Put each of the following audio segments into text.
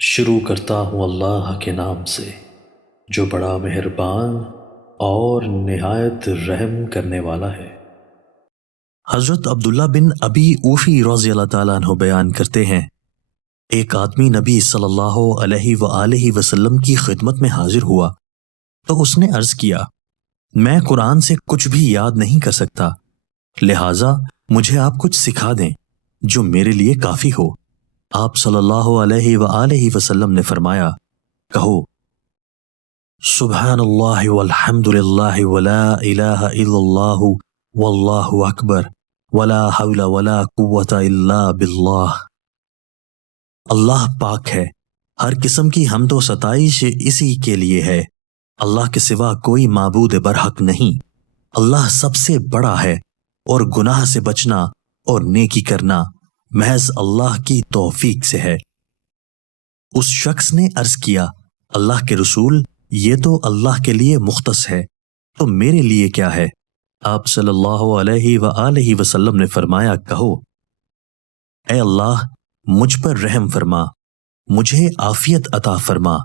شروع کرتا ہوں اللہ کے نام سے جو بڑا مہربان اور نہایت رحم کرنے والا ہے۔ حضرت عبداللہ بن ابی اوفی رضی اللہ تعالیٰ عنہ بیان کرتے ہیں، ایک آدمی نبی صلی اللہ علیہ وآلہ وسلم کی خدمت میں حاضر ہوا تو اس نے عرض کیا، میں قرآن سے کچھ بھی یاد نہیں کر سکتا، لہٰذا مجھے آپ کچھ سکھا دیں جو میرے لیے کافی ہو۔ آپ صلی اللہ علیہ وآلہ وسلم نے فرمایا، کہو سبحان اللہ والحمد للہ ولا الہ الا اللہ واللہ اکبر ولا حول ولا قوت الا باللہ۔ اللہ پاک ہے، ہر قسم کی حمد و ستائش اسی کے لیے ہے، اللہ کے سوا کوئی معبود برحق نہیں، اللہ سب سے بڑا ہے، اور گناہ سے بچنا اور نیکی کرنا محض اللہ کی توفیق سے ہے۔ اس شخص نے عرض کیا، اللہ کے رسول، یہ تو اللہ کے لیے مختص ہے، تو میرے لیے کیا ہے؟ آپ صلی اللہ علیہ وآلہ وسلم نے فرمایا، کہو اے اللہ مجھ پر رحم فرما، مجھے عافیت عطا فرما،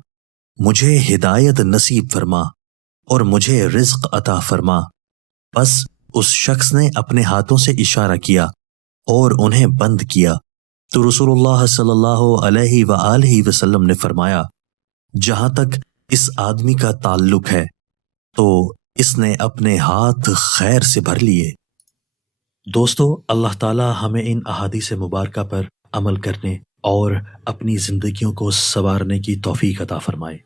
مجھے ہدایت نصیب فرما، اور مجھے رزق عطا فرما۔ بس اس شخص نے اپنے ہاتھوں سے اشارہ کیا اور انہیں بند کیا تو رسول اللہ صلی اللہ علیہ وآلہ وسلم نے فرمایا، جہاں تک اس آدمی کا تعلق ہے تو اس نے اپنے ہاتھ خیر سے بھر لیے۔ دوستو، اللہ تعالی ہمیں ان احادیث مبارکہ پر عمل کرنے اور اپنی زندگیوں کو سنوارنے کی توفیق عطا فرمائے۔